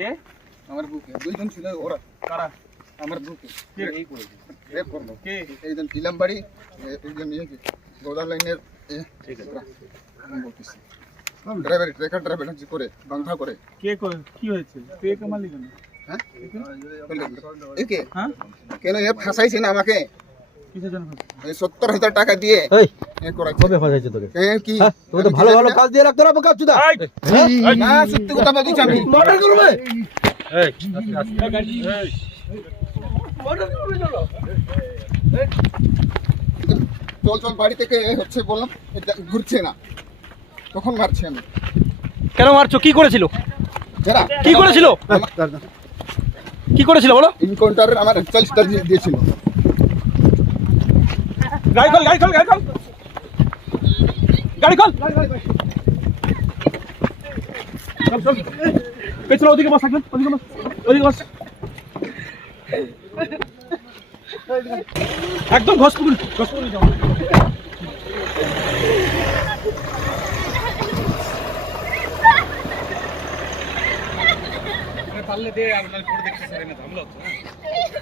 কে? আমার বুকে। দুইজন ছিল ওরা। কারা আমার বুকে। কে? এই করেছে। রেপ করল। কে? একজন ইলাম বাড়ি একজন ইয়ে গোদার লাইনের ঠিক আছে। আমি বলতেছি। ড্রাইভার ট্রেকার ড্রাইভার করে বাংলা করে। কে কি হয়েছে? কে কামালি কেন? হ্যাঁ? একে? হ্যাঁ? কেন এ ফাঁসাইছেন আমাকে? কিসের জন্য এই সত্তর হাজার টাকা দিয়ে এই এ করাচ্ছে কবে ফাঁসাইছে তোকে? কি? তোকে তো ভালো ভালো কাজ দিয়ে রাখতো না বোকা চুদা। সত্যি কথা বলছি আমি। মার্ডার করবে। চল। চল বাড়ি থেকে এ হচ্ছে বললাম ঘুরছে না। তখন মারছি আমি। কেন মারছো? কি করেছিল? যারা কি করেছিল? কি করেছিল বলো? ইনকাউন্টারের আমার একচল্লিশটা দিয়ে দিয়েছিল। গাড়ি খোল গাড়ি খোল গাড়ি খোল। গাড়ি খোল। পেছনে ওদিকে বস থাকবেন ওদিকে বস ওদিকে বস। একদম ঘসপুকুর ঘসপুকুর যাও। পারলে দে, আর পরে দেখতে না